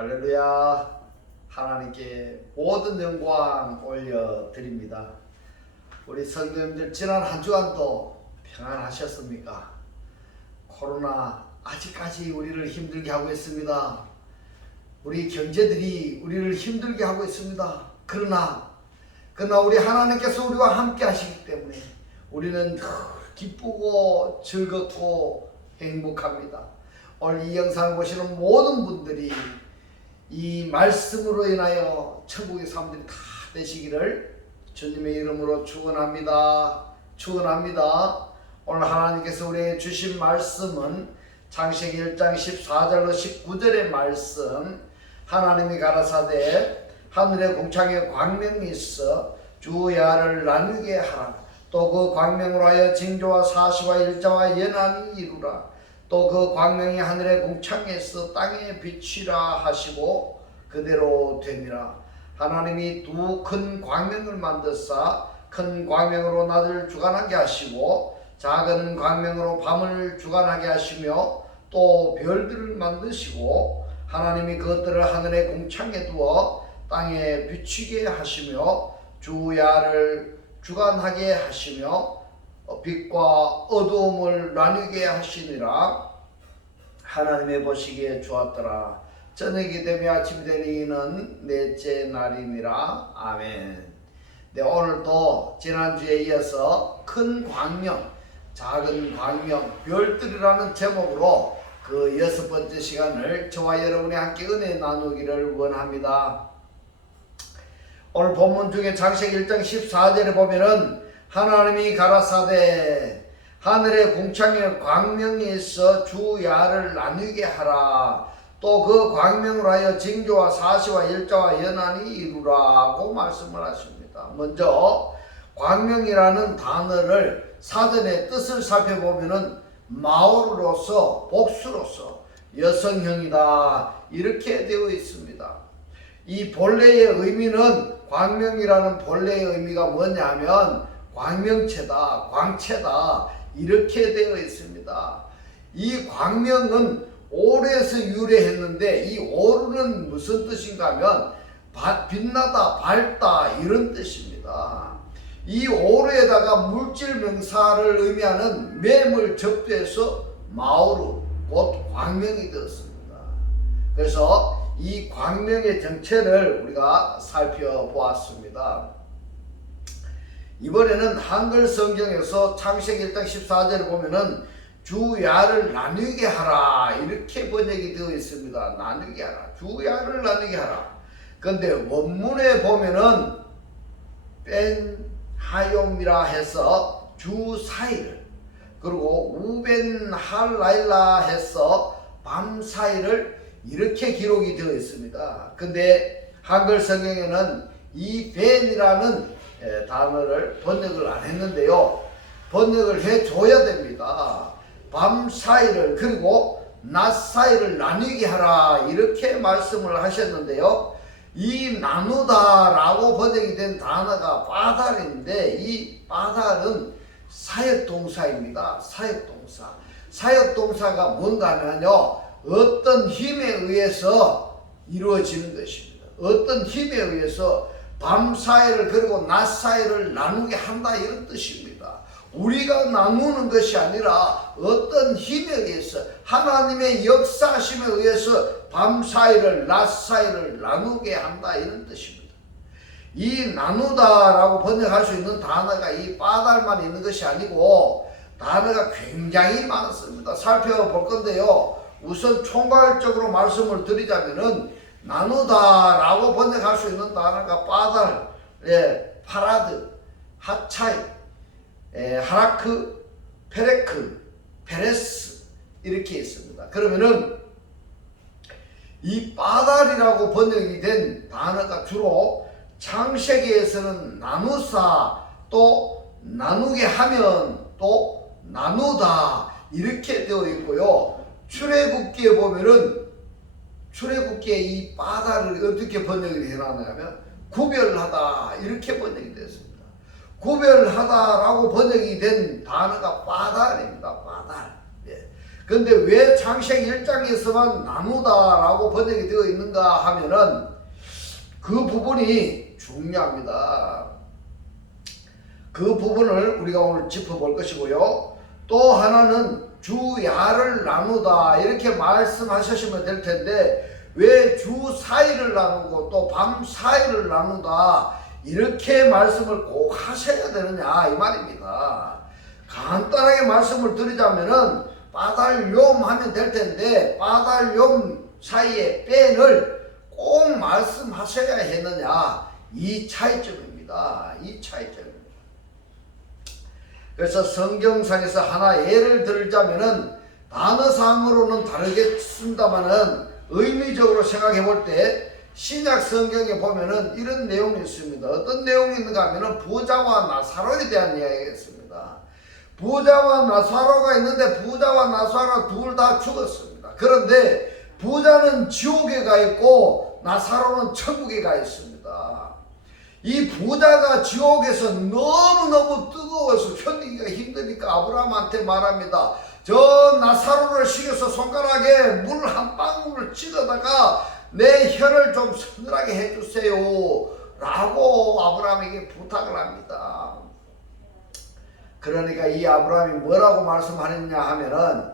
할렐루야. 하나님께 모든 영광 올려드립니다. 우리 성도님들 지난 한 주간도 평안하셨습니까? 코로나 아직까지 우리를 힘들게 하고 있습니다. 우리 경제들이 우리를 힘들게 하고 있습니다. 그러나 우리 하나님께서 우리와 함께 하시기 때문에 우리는 늘 기쁘고 즐겁고 행복합니다. 오늘 이 영상을 보시는 모든 분들이 이 말씀으로 인하여 천국의 사람들이 다 되시기를 주님의 이름으로 축원합니다. 오늘 하나님께서 우리에게 주신 말씀은 창세기 1장 14절로 19절의 말씀. 하나님이 가라사대 하늘의 궁창에 광명이 있어 주야를 나누게 하라. 또 그 광명으로 하여 징조와 사시와 일자와 연한이 이루라. 또 그 광명이 하늘의 궁창에서 땅에 비치라 하시고 그대로 되니라. 하나님이 두 큰 광명을 만드사 큰 광명으로 낮을 주관하게 하시고 작은 광명으로 밤을 주관하게 하시며 또 별들을 만드시고 하나님이 그것들을 하늘의 궁창에 두어 땅에 비치게 하시며 주야를 주관하게 하시며 빛과 어두움을 나누게 하시니라. 하나님의 보시기에 좋았더라. 저녁이 되며 아침이 되니는 넷째 날이니라. 아멘. 네, 오늘도 지난주에 이어서 큰 광명, 작은 광명, 별들이라는 제목으로 그 6번째 시간을 저와 여러분이 함께 은혜 나누기를 원합니다. 오늘 본문 중에 창세기 1장 14절에 보면은 하나님이 가라사대 하늘의 궁창에 광명이 있어 주야를 나누게 하라. 또 그 광명으로 하여 징조와 사시와 일자와 연한이 이루라고 말씀을 하십니다. 먼저 광명이라는 단어를 사전의 뜻을 살펴보면은 마오르로서 복수로서 여성형이다 이렇게 되어 있습니다. 이 본래의 의미는 광명이라는 본래의 의미가 뭐냐면 광명체다, 광채다 이렇게 되어 있습니다. 이 광명은 오르에서 유래했는데 이 오르는 무슨 뜻인가 하면 빛나다, 밝다 이런 뜻입니다. 이 오르에다가 물질 명사를 의미하는 매물 접두해서 마오르 곧 광명이 되었습니다. 그래서 이 광명의 정체를 우리가 살펴보았습니다. 이번에는 한글 성경에서 창세기 1장 14절에 보면은 주야를 나누게 하라 이렇게 번역이 되어 있습니다. 나누게 하라. 주야를 나누게 하라. 그런데 원문에 보면은 벤하욤이라 해서 주 사이를, 그리고 우벤할라일라 해서 밤 사이를 이렇게 기록이 되어 있습니다. 근데 한글 성경에는 이 벤이라는 단어를 번역을 안 했는데요. 번역을 해줘야 됩니다. 밤 사이를 그리고 낮 사이를 나누게 하라 이렇게 말씀을 하셨는데요. 이 나누다라고 번역이 된 단어가 바달인데 이 바달은 사역동사입니다. 사역동사가 뭔가 하면요, 어떤 힘에 의해서 이루어지는 것입니다. 어떤 힘에 의해서 밤 사이를 그리고 낮 사이를 나누게 한다 이런 뜻입니다. 우리가 나누는 것이 아니라 어떤 힘에 의해서 하나님의 역사심에 의해서 밤 사이를 낮 사이를 나누게 한다 이런 뜻입니다. 이 나누다라고 번역할 수 있는 단어가 이 바달만 있는 것이 아니고 단어가 굉장히 많습니다. 살펴볼 건데요. 우선 총괄적으로 말씀을 드리자면은 나누다라고 번역할 수 있는 단어가 바달, 파라드, 하차이, 하라크, 페레크, 페레스 이렇게 있습니다. 그러면은 이 바달이라고 번역이 된 단어가 주로 창세기에서는 나누사, 또 나누게 하면, 또 나누다 이렇게 되어 있고요. 출애굽기에 보면은 출애굽기에 이 바다를 어떻게 번역이 해놨냐면 구별하다 이렇게 번역이 됐습니다. 구별하다라고 번역이 된 단어가 바달입니다. 바달. 근데 왜 창세기 1장에서만 나누다라고 번역이 되어 있는가 하면은 그 부분이 중요합니다. 그 부분을 우리가 오늘 짚어볼 것이고요. 또 하나는 주야를 나누다 이렇게 말씀하시면 될 텐데 왜 주 사이를 나누고 또 밤 사이를 나누다 이렇게 말씀을 꼭 하셔야 되느냐 이 말입니다. 간단하게 말씀을 드리자면은 빠달염 하면 될 텐데 빠달염 사이에 뺀을 꼭 말씀하셔야 했느냐 이 차이점입니다. 이 차이점입니다. 그래서 성경상에서 하나 예를 들자면은 단어상으로는 다르게 쓴다마는 의미적으로 생각해 볼 때 신약 성경에 보면은 이런 내용이 있습니다. 어떤 내용이 있는가 하면은 부자와 나사로에 대한 이야기가 있습니다. 부자와 나사로가 있는데 부자와 나사로 둘 다 죽었습니다. 그런데 부자는 지옥에 가 있고 나사로는 천국에 가 있습니다. 이 부자가 지옥에서 너무너무 뜨거워서 견디기가 힘드니까 아브라함한테 말합니다. 저 나사로를 식여서 손가락에 물 한 방울을 찍어다가 내 혀를 좀 서늘하게 해주세요 라고 아브라함에게 부탁을 합니다. 그러니까 이 아브라함이 뭐라고 말씀하느냐 하면은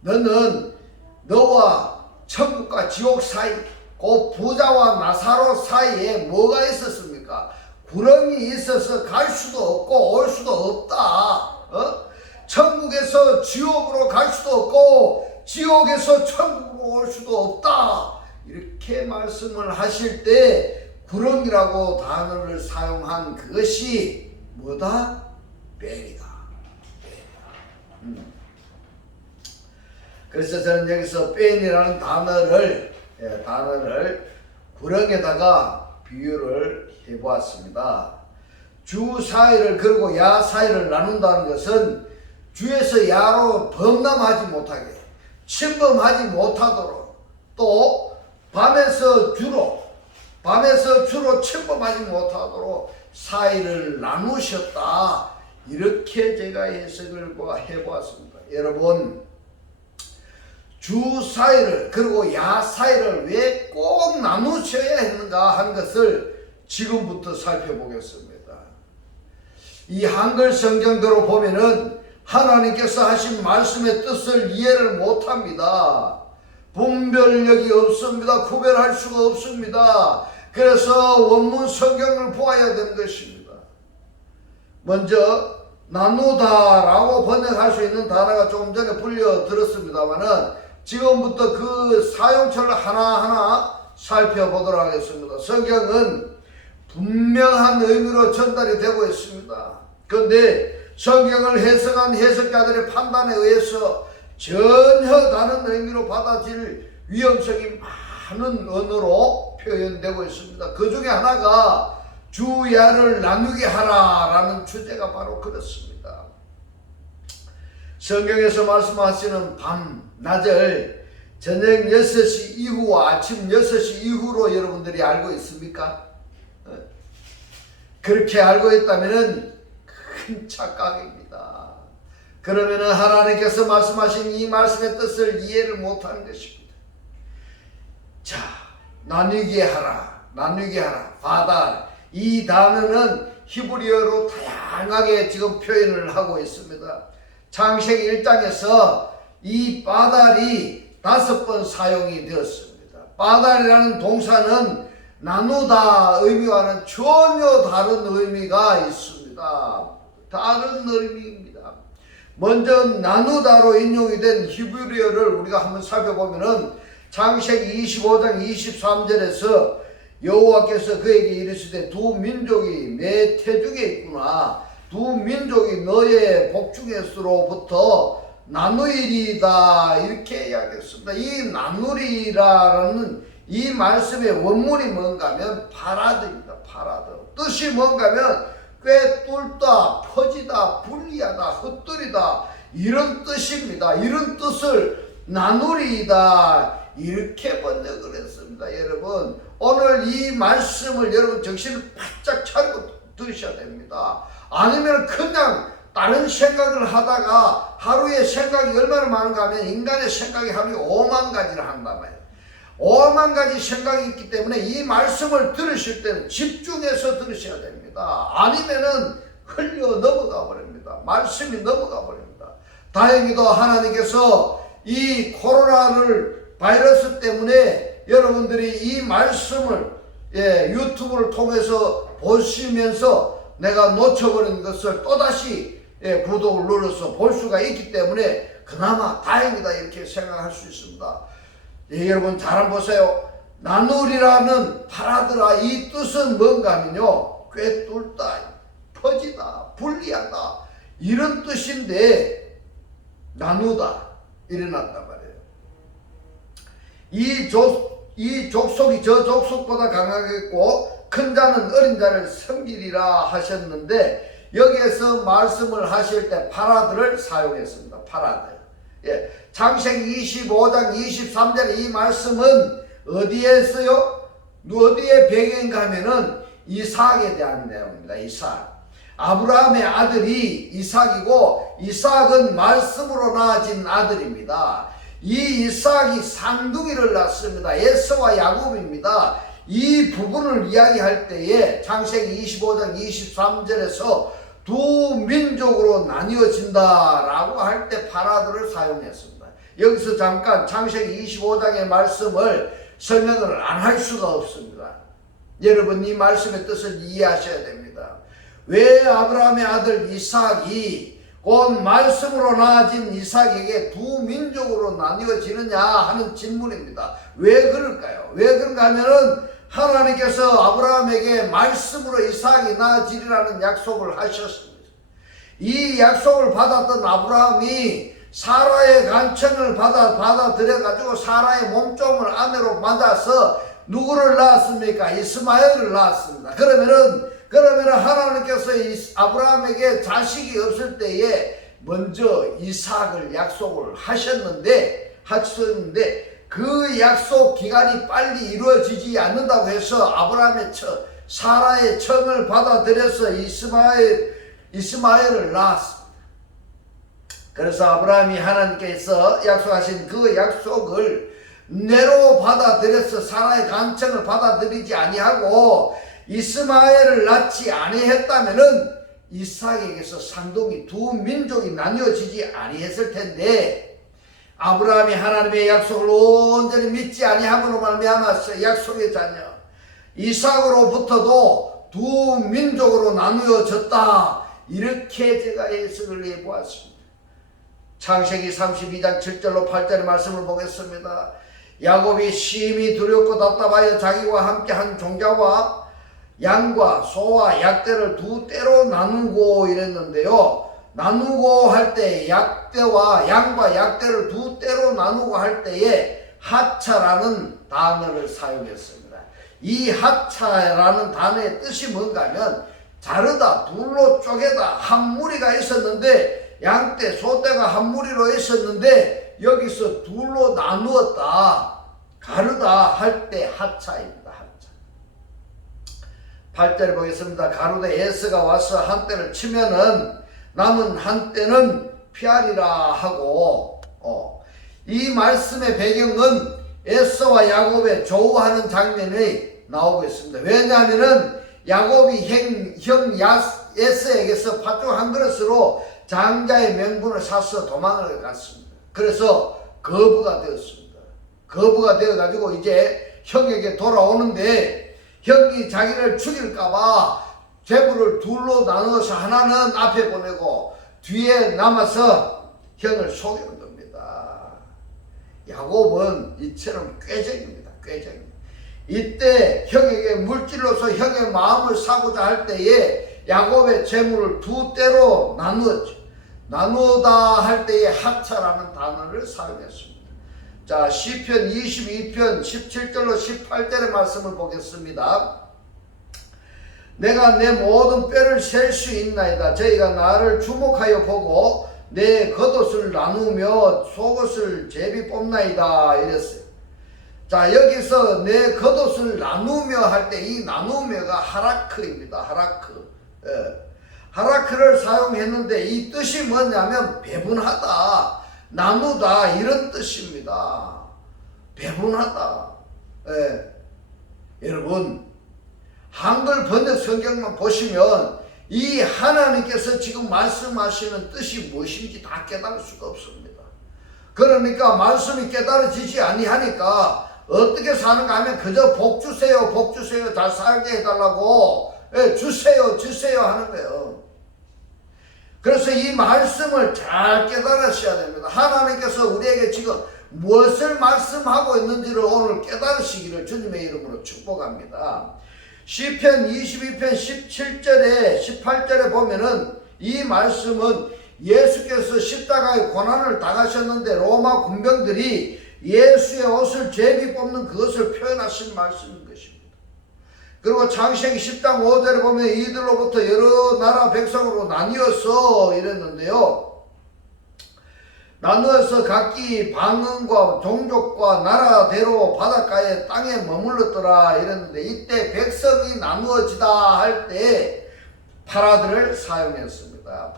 너는 너와 천국과 지옥 사이 그 부자와 나사로 사이에 뭐가 있었습니까? 구렁이 있어서 갈 수도 없고 올 수도 없다. 천국에서 지옥으로 갈 수도 없고 지옥에서 천국으로 올 수도 없다. 이렇게 말씀을 하실 때 구렁이라고 단어를 사용한 그것이 뭐다? 벨이다. 그래서 저는 여기서 벤이라는 단어를 구렁에다가 비유를 해보았습니다. 주 사이를 그리고 야 사이를 나눈다는 것은 주에서 야로 범람하지 못하게 침범하지 못하도록 또 밤에서 주로 침범하지 못하도록 사이를 나누셨다. 이렇게 제가 해석을 해보았습니다. 여러분 주 사이를 그리고 야 사이를 왜 꼭 나누셔야 했는가 하는 것을 지금부터 살펴보겠습니다. 이 한글 성경대로 보면은 하나님께서 하신 말씀의 뜻을 이해를 못합니다. 분별력이 없습니다. 구별할 수가 없습니다. 그래서 원문 성경을 보아야 되는 것입니다. 먼저 나누다라고 번역할 수 있는 단어가 조금 전에 불려들었습니다만은 지금부터 그 사용처를 하나하나 살펴보도록 하겠습니다. 성경은 분명한 의미로 전달이 되고 있습니다. 그런데 성경을 해석한 해석자들의 판단에 의해서 전혀 다른 의미로 받아들일 위험성이 많은 언어로 표현되고 있습니다. 그 중에 하나가 주야를 나누게 하라라는 주제가 바로 그렇습니다. 성경에서 말씀하시는 밤, 낮을 저녁 6시 이후와 아침 6시 이후로 여러분들이 알고 있습니까? 그렇게 알고 있다면 큰 착각입니다. 그러면 하나님께서 말씀하신 이 말씀의 뜻을 이해를 못하는 것입니다. 자, 나누게 하라, 바달. 이 단어는 히브리어로 다양하게 지금 표현을 하고 있습니다. 창세기 1장에서 이 바달이 5번 사용이 되었습니다. 바달이라는 동사는 나누다 의미와는 전혀 다른 의미가 있습니다. 다른 의미입니다. 먼저 나누다로 인용이 된 히브리어를 우리가 한번 살펴보면은 창세기 25장 23절에서 여호와께서 그에게 이르시되 두 민족이 내 태중에 있구나. 두 민족이 너의 복중에서로부터 나누리이다. 이렇게 이야기했습니다. 이 나누리라는 이 말씀의 원문이 뭔가 하면 파라드입니다. 파라드. 뜻이 뭔가 하면 꿰뚫다, 퍼지다, 분리하다, 흩뜨리다 이런 뜻입니다. 이런 뜻을 나누리이다. 이렇게 번역을 했습니다. 여러분 오늘 이 말씀을 여러분 정신을 바짝 차리고 들으셔야 됩니다. 아니면 그냥 다른 생각을 하다가 하루에 생각이 얼마나 많은가 하면 인간의 생각이 하루에 5만 가지를 한단 말이에요. 5만 가지 생각이 있기 때문에 이 말씀을 들으실 때는 집중해서 들으셔야 됩니다. 아니면은 흘려 넘어가 버립니다. 말씀이 넘어가 버립니다. 다행히도 하나님께서 이 코로나를 바이러스 때문에 여러분들이 이 말씀을 유튜브를 통해서 보시면서 내가 놓쳐버린 것을 또다시 구독을 눌러서 볼 수가 있기 때문에 그나마 다행이다 이렇게 생각할 수 있습니다. 여러분 잘 한번 보세요. 나누리라는 파라드라 이 뜻은 뭔가 하면요, 꿰뚫다, 퍼지다, 분리하다 이런 뜻인데 나누다 일어났단 말이에요. 이 족속이 저 족속보다 강하겠고 큰 자는 어린 자를 섬기리라 하셨는데 여기에서 말씀을 하실 때 파라드를 사용했습니다. 파라드. 창세기 25장 23절 이 말씀은 어디에 써요? 어디에 배경인가 하면은 이삭에 대한 내용입니다. 이삭. 아브라함의 아들이 이삭이고 이삭은 말씀으로 낳아진 아들입니다. 이 이삭이 쌍둥이를 낳습니다. 에서와 야곱입니다. 이 부분을 이야기할 때에 창세기 25장 23절에서 두 민족으로 나뉘어진다라고 할 때 파라드를 사용했습니다. 여기서 잠깐 창세기 25장의 말씀을 설명을 안 할 수가 없습니다. 여러분 이 말씀의 뜻을 이해하셔야 됩니다. 왜 아브라함의 아들 이삭이 곧 말씀으로 낳아진 이삭에게 두 민족으로 나뉘어지느냐 하는 질문입니다. 왜 그럴까요? 왜 그런가 하면은 하나님께서 아브라함에게 말씀으로 이삭이 낳아지리라는 약속을 하셨습니다. 이 약속을 받았던 아브라함이 사라의 간청을 받아들여 가지고 사라의 몸종을 아내로 맞아서 누구를 낳았습니까? 이스마엘을 낳았습니다. 그러면은 하나님께서 아브라함에게 자식이 없을 때에 먼저 이삭을 약속을 하셨는데 그 약속 기간이 빨리 이루어지지 않는다고 해서 아브라함의 사라의 청을 받아들여서 이스마엘을 낳았습니다. 그래서 아브라함이 하나님께서 약속하신 그 약속을 내로 받아들여서 사라의 간청을 받아들이지 아니하고 이스마엘을 낳지 아니했다면은 이삭에게서 쌍둥이 두 민족이 나뉘어지지 아니했을 텐데 아브라함이 하나님의 약속을 온전히 믿지 아니함으로 말미암아서 약속의 자녀 이삭으로부터도 두 민족으로 나누어졌다 이렇게 제가 해석을 해보았습니다. 창세기 32장 7절로 8절의 말씀을 보겠습니다. 야곱이 심히 두렵고 답답하여 자기와 함께 한 종자와 양과 소와 약대를 두 떼로 나누고 이랬는데요. 나누고 할 때 약대와 양과 약대를 두 떼로 나누고 할 때에 하차라는 단어를 사용했습니다. 이 하차라는 단어의 뜻이 뭔가 하면 자르다, 둘로 쪼개다, 한 무리가 있었는데 양떼, 소떼가 한 무리로 있었는데 여기서 둘로 나누었다, 가르다 할 때 하차입니다. 하차. 8절 보겠습니다. 가루되 에서가 와서 한 떼를 치면은 남은 한 떼는 피하리라 하고 이 말씀의 배경은 에서와 야곱의 조우하는 장면이 나오고 있습니다. 왜냐하면은 야곱이 형 에서에게서 팥죽 한 그릇으로 장자의 명분을 사서 도망을 갔습니다. 그래서 거부가 되었습니다. 거부가 되어가지고 이제 형에게 돌아오는데 형이 자기를 죽일까봐 재물을 둘로 나눠서 하나는 앞에 보내고 뒤에 남아서 형을 속이는 겁니다. 야곱은 이처럼 꾀쟁입니다. 꾀쟁. 이때 형에게 물질로서 형의 마음을 사고자 할 때에 야곱의 재물을 두 떼로 나누었죠. 나누다 할 때에 하차라는 단어를 사용했습니다. 자, 시편 22편 17절로 18절의 말씀을 보겠습니다. 내가 내 모든 뼈를 셀 수 있나이다. 저희가 나를 주목하여 보고 내 겉옷을 나누며 속옷을 제비 뽑나이다 이랬어요. 자, 여기서 내 겉옷을 나누며 할 때 이 나누며가 하라크입니다. 하라크. 하라크를 사용했는데 이 뜻이 뭐냐면 배분하다, 나누다 이런 뜻입니다. 배분하다. 예. 여러분 한글 번역 성경만 보시면 이 하나님께서 지금 말씀하시는 뜻이 무엇인지 다 깨달을 수가 없습니다. 그러니까 말씀이 깨달아지지 아니하니까 어떻게 사는가 하면 그저 복 주세요, 복 주세요, 잘 살게 해달라고 주세요, 주세요 하는 거예요. 그래서 이 말씀을 잘 깨달으셔야 됩니다. 하나님께서 우리에게 지금 무엇을 말씀하고 있는지를 오늘 깨달으시기를 주님의 이름으로 축복합니다. 시편 22편 17절에 18절에 보면은 이 말씀은 예수께서 십자가의 고난을 당하셨는데 로마 군병들이 예수의 옷을 제비 뽑는 그것을 표현하신 말씀인 것입니다. 그리고 창세기 10장 5절에 보면 이들로부터 여러 나라 백성으로 나뉘어서 이랬는데요. 나누어서 각기 방언과 종족과 나라대로 바닷가에 땅에 머물렀더라 이랬는데 이때 백성이 나누어지다 할 때 파라들을 사용했습니다.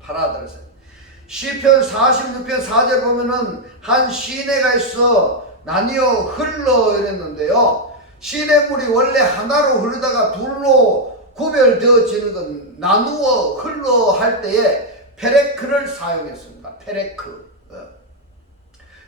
파라들을 시편 46편 4절 보면은 한 시내가 있어 나뉘어 흘러 이랬는데요. 시냇물이 원래 하나로 흐르다가 둘로 구별되어지는 건 나누어 흘러 할 때에 페레크를 사용했습니다. 페레크.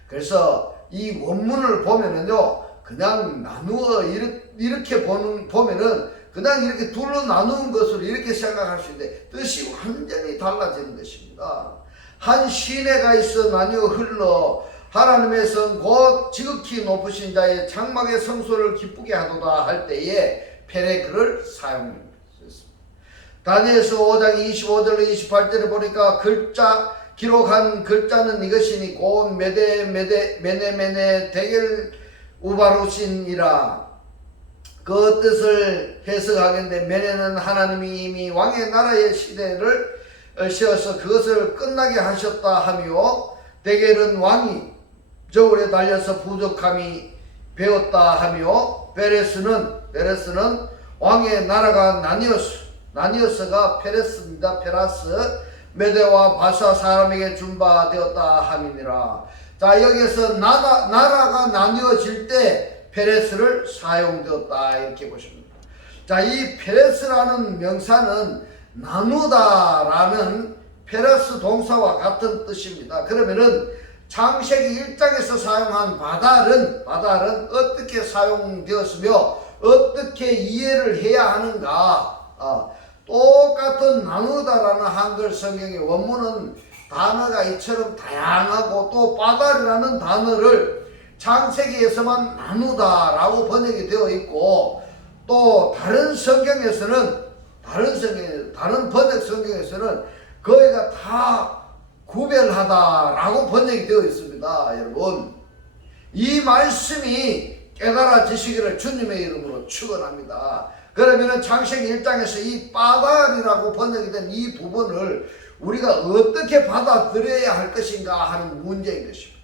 그래서 이 원문을 보면은요, 그냥 나누어 이렇게 보면은 그냥 이렇게 둘로 나누는 것으로 이렇게 생각할 수 있는데 뜻이 완전히 달라지는 것입니다. 한 시내가 있어 나뉘어 흘러 하나님의 성 곧 지극히 높으신 자의 장막의 성소를 기쁘게 하도다 할 때에 페레크를 사용합니다. 다니엘서 5장 25절로 28절에 보니까 기록한 글자는 이것이니 곧 메네 데겔 우바루신이라. 그 뜻을 해석하겠는데 메네는 하나님이 이미 왕의 나라의 시대를 세워서 그것을 끝나게 하셨다 하며 데겔은 왕이 저울에 달려서 부족함이 배웠다 하며 베레스는 왕의 나라가 나뉘어서가 페레스입니다. 페라스 메대와 바사 사람에게 준바되었다 함이니라. 자, 여기서 나라가 나뉘어질 때 페레스를 사용되었다 이렇게 보십니다. 자, 이 페레스라는 명사는 나누다라는 페레스 동사와 같은 뜻입니다. 그러면은 창세기 1장에서 사용한 바달은 어떻게 사용되었으며 어떻게 이해를 해야 하는가? 똑같은 나누다라는 한글 성경의 원문은 단어가 이처럼 다양하고 또 바달이라는 단어를 창세기에서만 나누다라고 번역이 되어 있고 또 다른 번역 성경에서는 거기가 다 구별하다라고 번역이 되어 있습니다. 여러분, 이 말씀이 깨달아지시기를 주님의 이름으로 축원합니다. 그러면은 창세기 1장에서 이 바달이라고 번역이 된 이 부분을 우리가 어떻게 받아들여야 할 것인가 하는 문제인 것입니다.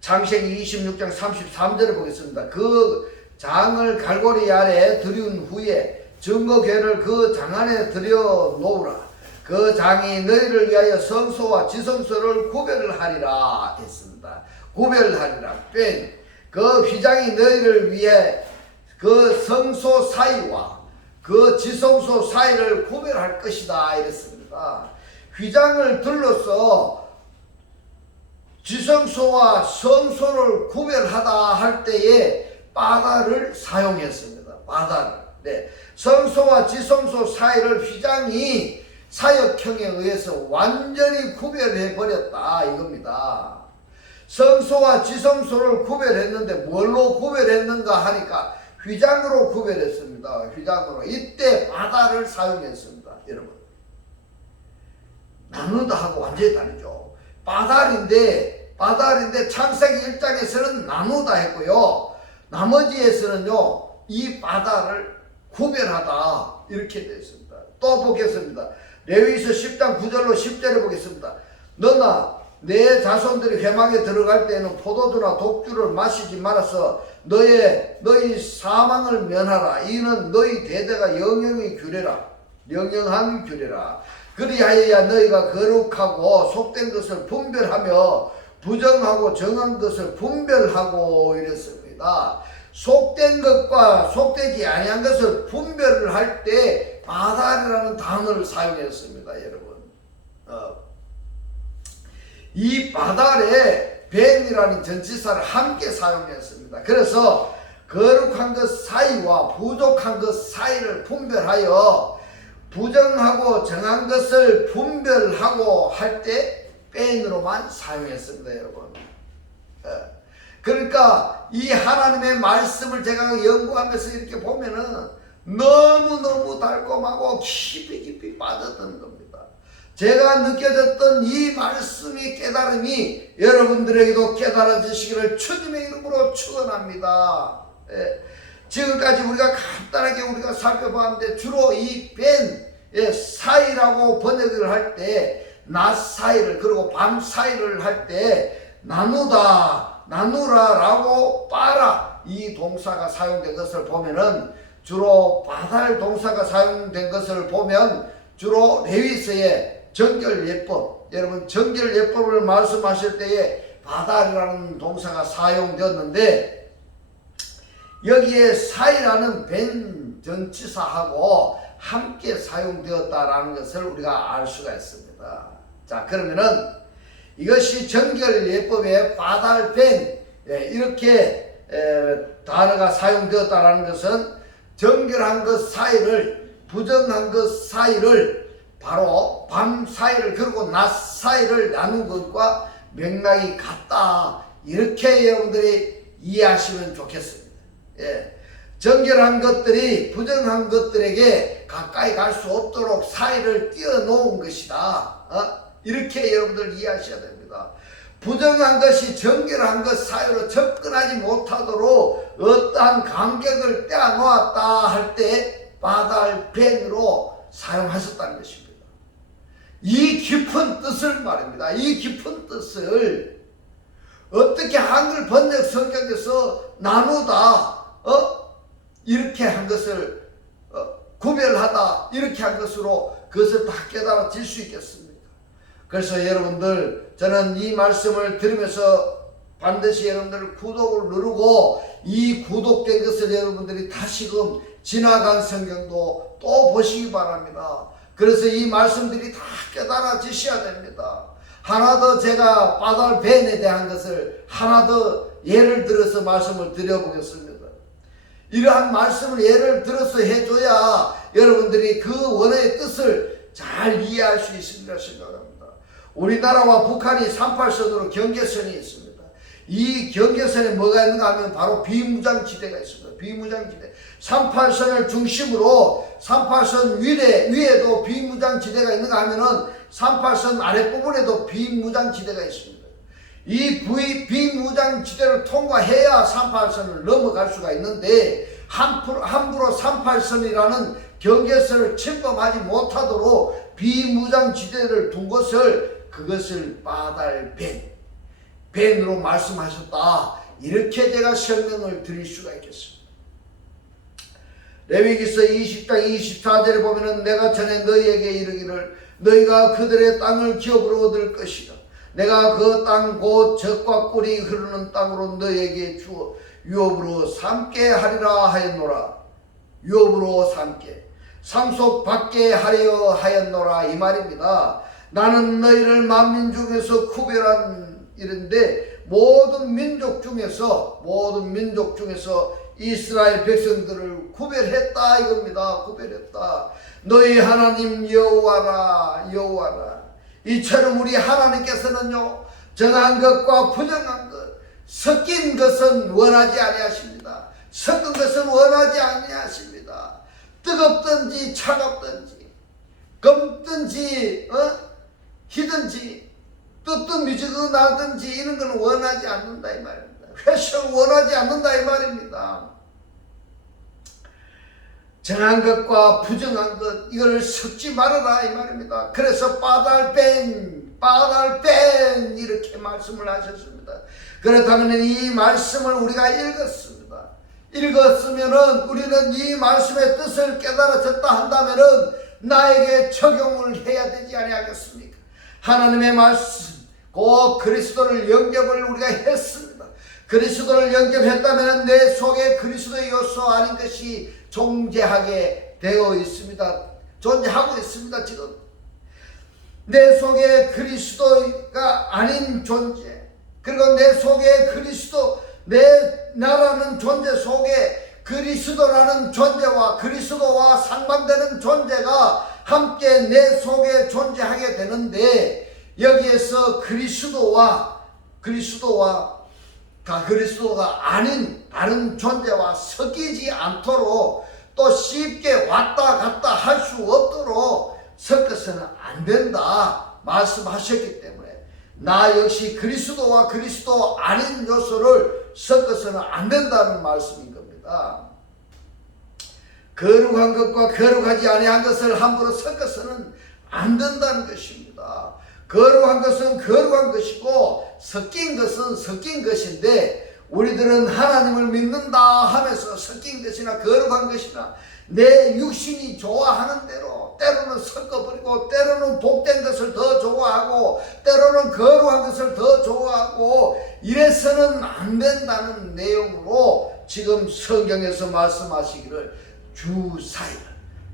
창세기 26장 33절을 보겠습니다. 그 장을 갈고리 아래 들인 후에 증거궤를 그 장 안에 들여 놓으라. 그 장이 너희를 위하여 성소와 지성소를 구별하리라 했습니다. 구별하리라. 그 휘장이 너희를 위해 그 성소 사이와 그 지성소 사이를 구별할 것이다 이랬습니다. 휘장을 들러서 지성소와 성소를 구별하다 할 때에 바다를 사용했습니다. 바다를. 네. 성소와 지성소 사이를 휘장이 사역형에 의해서 완전히 구별해 버렸다 이겁니다. 성소와 지성소를 구별했는데 뭘로 구별했는가 하니까 휘장으로 구별했습니다. 휘장으로. 이때 바다를 사용했습니다. 여러분, 나누다 하고 완전히 다르죠. 바달인데 창세기 1장에서는 나누다 했고요, 나머지에서는요 이 바다를 구별하다 이렇게 되어 있습니다. 또 보겠습니다. 레위기서 10장 9절로 10절에 보겠습니다. 너나 내 자손들이 회막에 들어갈 때에는 포도주나 독주를 마시지 말아서 너희 사망을 면하라. 이는 너희 대대가 영영이 규례라. 명령한 규례라. 그리하여야 너희가 거룩하고 속된 것을 분별하며 부정하고 정한 것을 분별하고 이랬습니다. 속된 것과 속되지 아니한 것을 분별을 할 때 바달이라는 단어를 사용했습니다. 여러분, 이 바달에 벤이라는 전치사를 함께 사용했습니다. 그래서 거룩한 것 사이와 부족한 것 사이를 분별하여 부정하고 정한 것을 분별하고 할 때 벤으로만 사용했습니다. 여러분, 그러니까 이 하나님의 말씀을 제가 연구하면서 이렇게 보면은 너무너무 달콤하고 깊이 빠졌던 겁니다. 제가 느껴졌던 이 말씀의 깨달음이 여러분들에게도 깨달아지시기를 주님의 이름으로 축원합니다. 지금까지 우리가 간단하게 우리가 살펴봤는데 주로 이 벤의 사이라고 번역을 할 때 낮 사이를 그리고 밤 사이를 할 때 나누다, 나누라라고 빠라 이 동사가 사용된 것을 보면은 주로 바달 동사가 사용된 것을 보면 주로 레위서의 정결예법, 여러분 정결예법을 말씀하실 때에 바달이라는 동사가 사용되었는데 여기에 사이라는 벤 전치사하고 함께 사용되었다라는 것을 우리가 알 수가 있습니다. 자, 그러면은 이것이 정결예법의 바달 벤 이렇게 단어가 사용되었다라는 것은 정결한 것 사이를 부정한 것 사이를 바로 밤 사이를 그리고 낮 사이를 나눈 것과 맥락이 같다 이렇게 여러분들이 이해하시면 좋겠습니다. 정결한 것들이 부정한 것들에게 가까이 갈 수 없도록 사이를 띄워놓은 것이다. 이렇게 여러분들 이해하셔야 됩니다. 부정한 것이 정결한 것 사이로 접근하지 못하도록 어떠한 간격을 떼어놓았다 할 때 바달 벤으로 사용하셨다는 것입니다. 이 깊은 뜻을 말입니다. 이 깊은 뜻을 어떻게 한글 번역 성경에서 나누다 이렇게 한 것을 구별하다 이렇게 한 것으로 그것을 다 깨달아질 수 있겠습니까? 그래서 여러분들 저는 이 말씀을 들으면서 반드시 여러분들 구독을 누르고 이 구독된 것을 여러분들이 다시금 지나간 성경도 또 보시기 바랍니다. 그래서 이 말씀들이 다 깨달아지셔야 됩니다. 하나 더 제가 바달 벤에 대한 것을 하나 더 예를 들어서 말씀을 드려보겠습니다. 이러한 말씀을 예를 들어서 해줘야 여러분들이 그 원어의 뜻을 잘 이해할 수 있으리라 생각합니다. 우리나라와 북한이 38선으로 경계선이 있습니다. 이 경계선에 뭐가 있는가 하면 바로 비무장지대가 있습니다. 비무장지대. 38선을 중심으로 38선 위에도 비무장지대가 있는가 하면은 38선 아랫부분에도 비무장지대가 있습니다. 이 비무장지대를 통과해야 38선을 넘어갈 수가 있는데 함부로 38선이라는 경계선을 침범하지 못하도록 비무장지대를 둔 그것을 바달 벤으로 말씀하셨다. 이렇게 제가 설명을 드릴 수가 있겠습니다. 레위기서 20장 24절에 보면은 내가 전에 너희에게 이르기를 너희가 그들의 땅을 기업으로 얻을 것이라. 내가 그 땅 곧 젖과 꿀이 흐르는 땅으로 너희에게 주어 유업으로 삼게 하리라 하였노라. 유업으로 삼게 상속 받게 하려 하였노라 이 말입니다. 나는 너희를 만민 중에서 구별한 이른데 모든 민족 중에서 이스라엘 백성들을 구별했다 이겁니다. 구별했다. 너희 하나님 여호와라 여호와라. 이처럼 우리 하나님께서는요 정한 것과 부정한 것 섞인 것은 원하지 아니하십니다. 섞은 것은 원하지 아니하십니다. 뜨겁든지 차갑든지 검든지 희든지 뜻도 미지근하든지 이런 건 원하지 않는다 이 말입니다. 회ഷം 을 원하지 않는다 이 말입니다. 정한 것과 부정한 것 이걸 섞지 말아라 이 말입니다. 그래서 바달 벤 이렇게 말씀을 하셨습니다. 그렇다면 이 말씀을 우리가 읽었습니다. 읽었으면은 우리는 이 말씀의 뜻을 깨달아졌다 한다면은 나에게 적용을 해야 되지 아니하겠습니까? 하나님의 말씀, 그 그리스도를 영접을 우리가 했습니다. 그리스도를 영접했다면 내 속에 그리스도의 요소 아닌 것이 존재하게 되어 있습니다. 존재하고 있습니다. 지금 내 속에 그리스도가 아닌 존재, 그리고 내 속에 그리스도, 나라는 존재 속에 그리스도라는 존재와 그리스도와 상반되는 존재가 함께 내 속에 존재하게 되는데, 여기에서 그리스도가 아닌 다른 존재와 섞이지 않도록, 또 쉽게 왔다 갔다 할 수 없도록 섞어서는 안 된다 말씀하셨기 때문에, 나 역시 그리스도와 그리스도 아닌 요소를 섞어서는 안 된다는 말씀인 겁니다. 거룩한 것과 거룩하지 아니한 것을 함부로 섞어서는 안 된다는 것입니다. 거룩한 것은 거룩한 것이고 섞인 것은 섞인 것인데, 우리들은 하나님을 믿는다 하면서 섞인 것이나 거룩한 것이나 내 육신이 좋아하는 대로 때로는 섞어버리고, 때로는 복된 것을 더 좋아하고, 때로는 거룩한 것을 더 좋아하고, 이래서는 안 된다는 내용으로 지금 성경에서 말씀하시기를 주 사이를,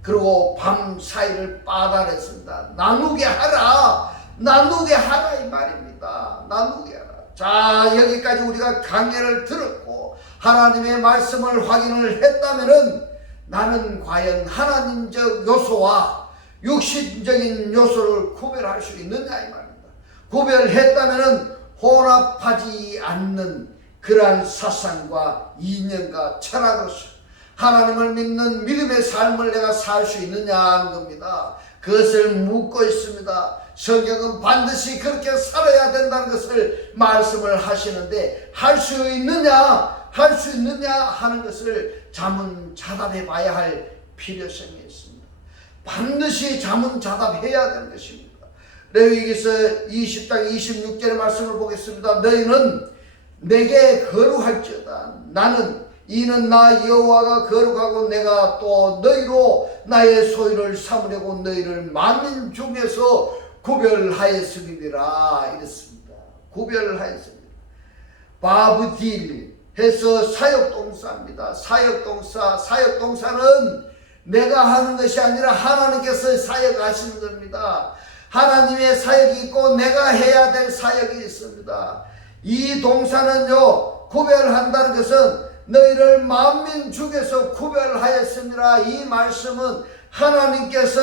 그리고 밤 사이를 빠다냈습니다. 나누게 하라 이 말입니다. 나누게 하라. 자, 여기까지 우리가 강해를 들었고 하나님의 말씀을 확인을 했다면은, 나는 과연 하나님적 요소와 육신적인 요소를 구별할 수 있느냐 이 말입니다. 구별했다면은 혼합하지 않는 그러한 사상과 이념과 철학으로서 하나님을 믿는 믿음의 삶을 내가 살 수 있느냐 하는 겁니다. 그것을 묻고 있습니다. 성경은 반드시 그렇게 살아야 된다는 것을 말씀을 하시는데, 할 수 있느냐 하는 것을 자문자답해 봐야 할 필요성이 있습니다. 반드시 자문자답해야 되는 것입니다. 레위기서 20장 26절의 말씀을 보겠습니다. 너희는 내게 거룩할지어다. 이는 나 여호와가 거룩하고 내가 또 너희로 나의 소유를 삼으려고 너희를 만민 중에서 구별하였음이니라 이랬습니다. 구별하였습니다. 바브딜 해서 사역동사입니다. 사역동사는 내가 하는 것이 아니라 하나님께서 사역하시는 겁니다. 하나님의 사역이 있고 내가 해야 될 사역이 있습니다. 이 동사는요, 구별한다는 것은 너희를 만민 중에서 구별하였습니다. 이 말씀은 하나님께서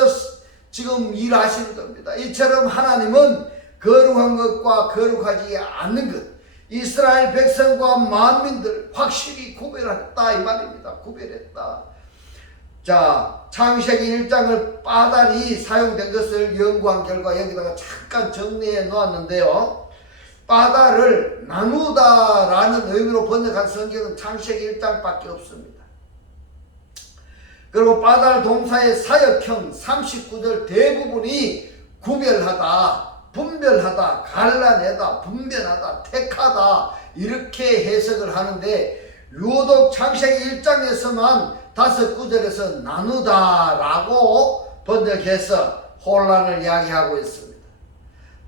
지금 일하시는 겁니다. 이처럼 하나님은 거룩한 것과 거룩하지 않는 것, 이스라엘 백성과 만민들 확실히 구별했다 이 말입니다. 구별했다. 자, 창세기 1장을 빠달이 사용된 것을 연구한 결과 여기다가 잠깐 정리해 놓았는데요, 빠달을 나누다라는 의미로 번역한 성경은 창세기 1장밖에 없습니다. 그리고 빠달 동사의 사역형 39절 대부분이 구별하다, 분별하다, 갈라내다, 분별하다, 택하다 이렇게 해석을 하는데, 유독 창세기 1장에서만 5구절에서 나누다라고 번역해서 혼란을 이야기하고 있습니다.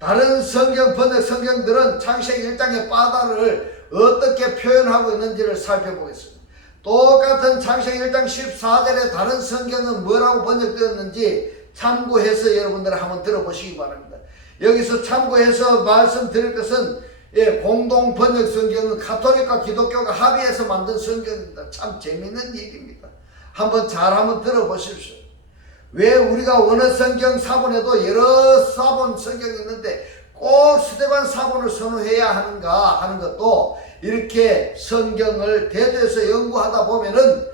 다른 성경 번역 성경들은 창세기 1장의 바다를 어떻게 표현하고 있는지를 살펴보겠습니다. 똑같은 창세기 1장 14절에 다른 성경은 뭐라고 번역되었는지 참고해서 여러분들 한번 들어보시기 바랍니다. 여기서 참고해서 말씀드릴 것은 공동 번역 성경은 가톨릭과 기독교가 합의해서 만든 성경입니다. 참 재미있는 얘기입니다. 한번 들어보십시오. 왜 우리가 원어 성경 사본에도 여러 사본 성경이 있는데 꼭 스데반 사본을 선호해야 하는가 하는 것도 이렇게 성경을 대조해서 연구하다 보면은,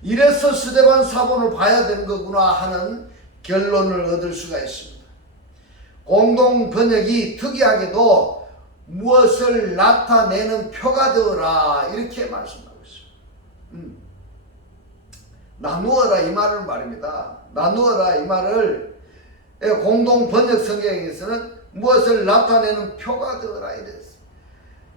이래서 스데반 사본을 봐야 되는 거구나 하는 결론을 얻을 수가 있습니다. 공동 번역이 특이하게도 무엇을 나타내는 표가 되어라 이렇게 말씀하고 있습니다. 나누어라 이 말은 말입니다. 나누어라 이 말을 공동 번역 성경에서는 무엇을 나타내는 표가 되어라 이랬어요.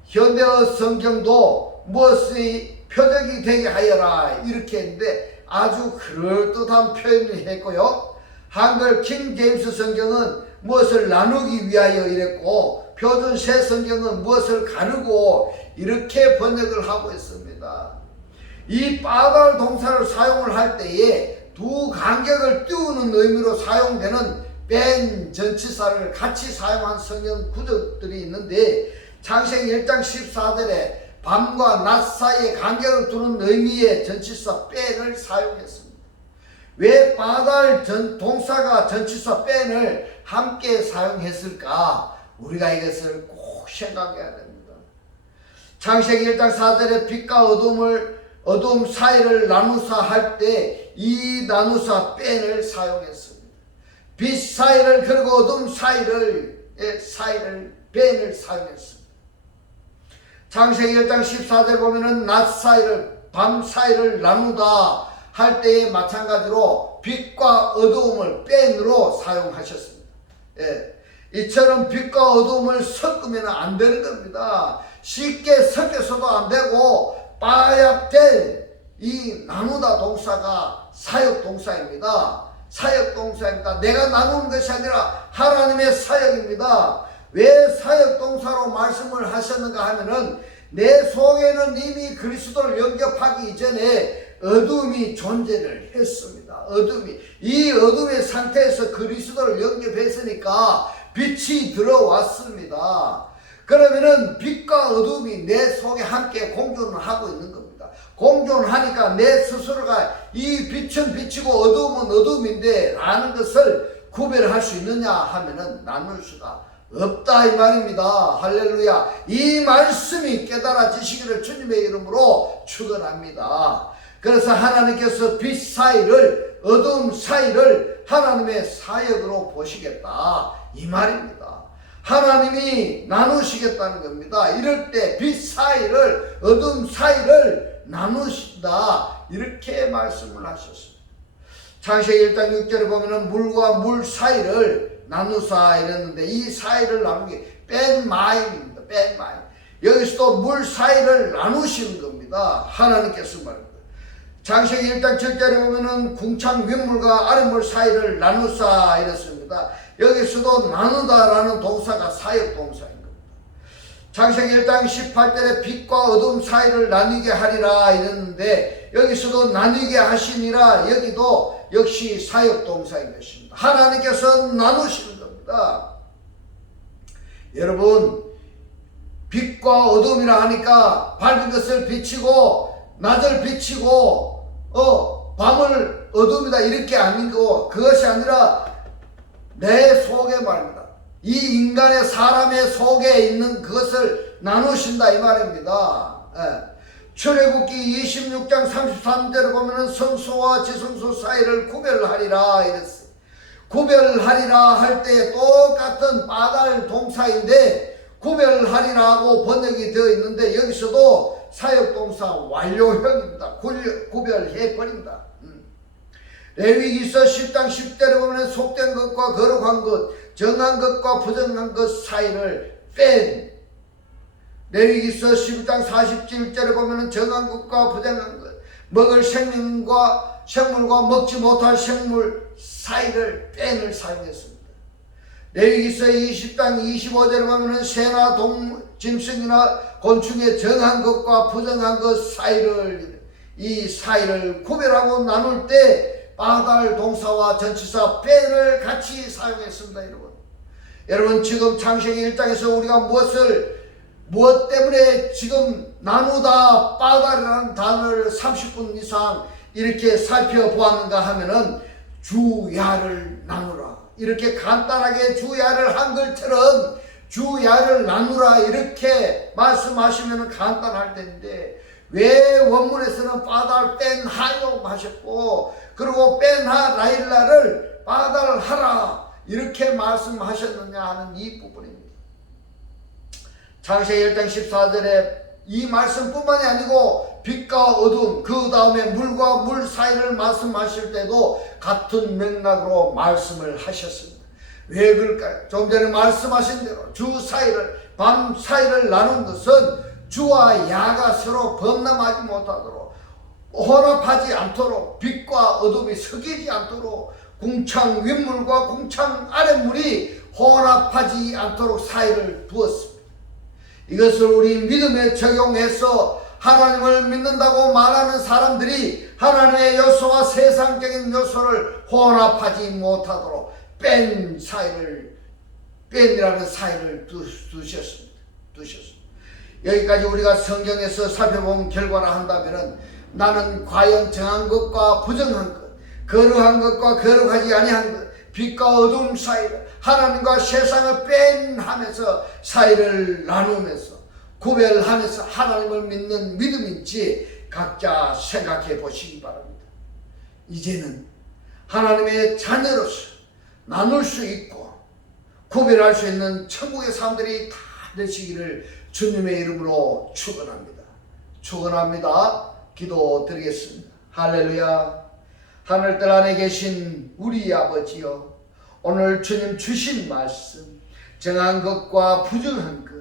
현대어 성경도 무엇의 표적이 되게 하여라 이렇게 했는데, 아주 그럴듯한 표현을 했고요. 한글 킹 제임스 성경은 무엇을 나누기 위하여 이랬고, 표준 새 성경은 무엇을 가르고 이렇게 번역을 하고 있습니다. 이 빠달 동사를 사용을 할 때에 두 간격을 띄우는 의미로 사용되는 뺀 전치사를 같이 사용한 성경 구절들이 있는데, 창세기 1장 14절에 밤과 낮 사이에 간격을 두는 의미의 전치사 뺀을 사용했습니다. 왜 빠달 동사가 전치사 뺀을 함께 사용했을까? 우리가 이것을 꼭 생각해야 됩니다. 창세기 1장 4절에 빛과 어둠 사이를 나누사 할 때 이 나누사 뺀을 사용했습니다. 빛 사이를 그리고 어둠 사이를 뺀을 사용했습니다. 창세기 1장 14절 보면은 낮 사이를 밤 사이를 나누다 할 때에 마찬가지로 빛과 어두움을 뺀으로 사용하셨습니다. 이처럼 빛과 어두움을 섞으면 안 되는 겁니다. 쉽게 섞여서도 안 되고, 빠야 될 이 나누다 동사가 사역 동사입니다. 사역 동사입니다. 내가 나누는 것이 아니라 하나님의 사역입니다. 왜 사역 동사로 말씀을 하셨는가 하면은, 내 속에는 이미 그리스도를 영접하기 이전에 어둠이 존재를 했습니다. 이 어둠의 상태에서 그리스도를 영접했으니까 빛이 들어왔습니다. 그러면은 빛과 어둠이 내 속에 함께 공존을 하고 있는 겁니다. 공존하니까 내 스스로가 이 빛은 빛이고 어둠은 어둠인데 라는 것을 구별할 수 있느냐 하면은 나눌 수가 없다 이 말입니다. 할렐루야. 이 말씀이 깨달아지시기를 주님의 이름으로 축원합니다. 그래서 하나님께서 빛 사이를 어둠 사이를 하나님의 사역으로 보시겠다 이 말입니다. 하나님이 나누시겠다는 겁니다. 이럴 때 빛 사이를 어둠 사이를 나누신다 이렇게 말씀을 하셨습니다. 창세기 1장 6절에 보면은 물과 물 사이를 나누사 이랬는데, 이 사이를 나누는 게 뺀마임입니다. 뺀마임. 여기서도 물 사이를 나누시는 겁니다. 하나님께서 말입니다. 창세기 1장 7절에 보면은 궁창 윗물과 아랫물 사이를 나누사 이랬습니다. 여기서도 나누다라는 동사가 사역 동사인 겁니다. 창세기 1장 18절에 빛과 어둠 사이를 나뉘게 하리라 이랬는데, 여기서도 나뉘게 하시니라, 여기도 역시 사역 동사인 것입니다. 하나님께서 나누시는 겁니다. 여러분, 빛과 어둠이라 하니까 밝은 것을 비치고 낮을 비치고 밤을 어둠이다 이렇게 아니고, 그것이 아니라 내 속에 말입니다. 이 인간의 사람의 속에 있는 그것을 나누신다 이 말입니다. 출애굽기 26장 33절에 보면은 성소와 지성소 사이를 구별하리라 이랬어요. 구별하리라 할 때 똑같은 빠달 동사인데 구별하리라고 번역이 되어 있는데, 여기서도 사역 동사 완료형입니다. 구별해버린다. 레위기서 10장 10절에 보면 속된 것과 거룩한 것, 정한 것과 부정한 것 사이를 뺀, 레위기서 11장 47절에 보면 정한 것과 부정한 것, 먹을 생물과 먹지 못할 생물 사이를 뺀을 사용했습니다. 레위기서 20장 25절에 보면 새나 짐승이나 곤충의 정한 것과 부정한 것 사이를, 이 사이를 구별하고 나눌 때 빠달 동사와 전치사 뺀을 같이 사용했습니다. 여러분 지금 창세기 1장에서 우리가 무엇 때문에 지금 나누다 빠달이라는 단어를 30분 이상 이렇게 살펴보았는가 하면은 주야를 나누라, 이렇게 간단하게 주야를 한글처럼 주야를 나누라 이렇게 말씀하시면 간단할 텐데, 왜 원문에서는 빠달 뺀하여 하셨고, 그리고 뺀하라일라를 빠달하라 이렇게 말씀하셨느냐 하는 이 부분입니다. 창세기 1장 14절에 이 말씀뿐만이 아니고 빛과 어둠, 그 다음에 물과 물 사이를 말씀하실 때도 같은 맥락으로 말씀을 하셨습니다. 왜 그럴까요? 좀 전에 말씀하신 대로 주 사이를, 밤 사이를 나눈 것은 주와 야가 서로 범람하지 못하도록 혼합하지 않도록, 빛과 어둠이 섞이지 않도록, 궁창 윗물과 궁창 아랫물이 혼합하지 않도록 사이를 두었습니다. 이것을 우리 믿음에 적용해서 하나님을 믿는다고 말하는 사람들이 하나님의 요소와 세상적인 요소를 혼합하지 못하도록 뺀이라는 사이를 두셨습니다. 여기까지 우리가 성경에서 살펴본 결과라 한다면 나는 과연 정한 것과 부정한 것, 거룩한 것과 거룩하지 아니한 것, 빛과 어둠 사이를, 하나님과 세상을 뺀하면서 사이를 나누면서 구별하면서 하나님을 믿는 믿음인지 각자 생각해 보시기 바랍니다. 이제는 하나님의 자녀로서 나눌 수 있고 구별할 수 있는 천국의 사람들이 다 되시기를 주님의 이름으로 축원합니다. 기도드리겠습니다. 할렐루야. 하늘들 안에 계신 우리 아버지여, 오늘 주님 주신 말씀, 정한 것과 부정한 것,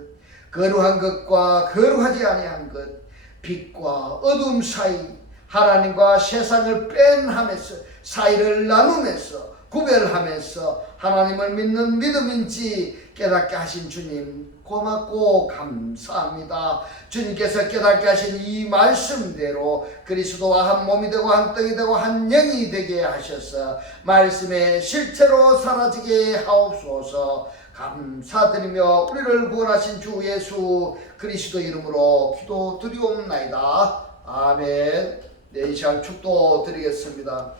거룩한 것과 거룩하지 아니한 것, 빛과 어둠 사이, 하나님과 세상을 뺀하면서 사이를 나누면서 구별하면서 하나님을 믿는 믿음인지 깨닫게 하신 주님 고맙고 감사합니다. 주님께서 깨닫게 하신 이 말씀대로 그리스도와 한 몸이 되고 한 떡이 되고 한 영이 되게 하셔서 말씀의 실체로 사라지게 하옵소서. 감사드리며 우리를 구원하신 주 예수 그리스도 이름으로 기도드리옵나이다. 아멘. 네, 이 시간 축도드리겠습니다.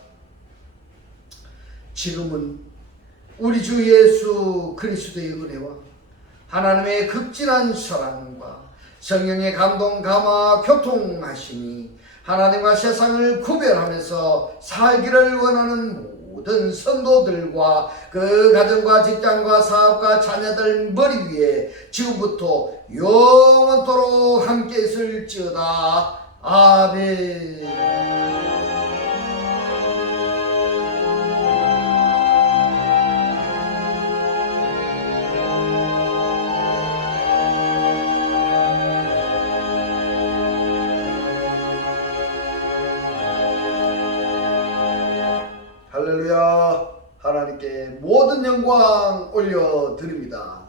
지금은 우리 주 예수 그리스도의 은혜와 하나님의 극진한 사랑과 성령의 감동 감화 교통하심이 하나님과 세상을 구별하면서 살기를 원하는 모든 성도들과 그 가정과 직장과 사업과 자녀들 머리 위에 지금부터 영원토록 함께 있을지어다. 아멘. 할렐루야. 하나님께 모든 영광 올려드립니다.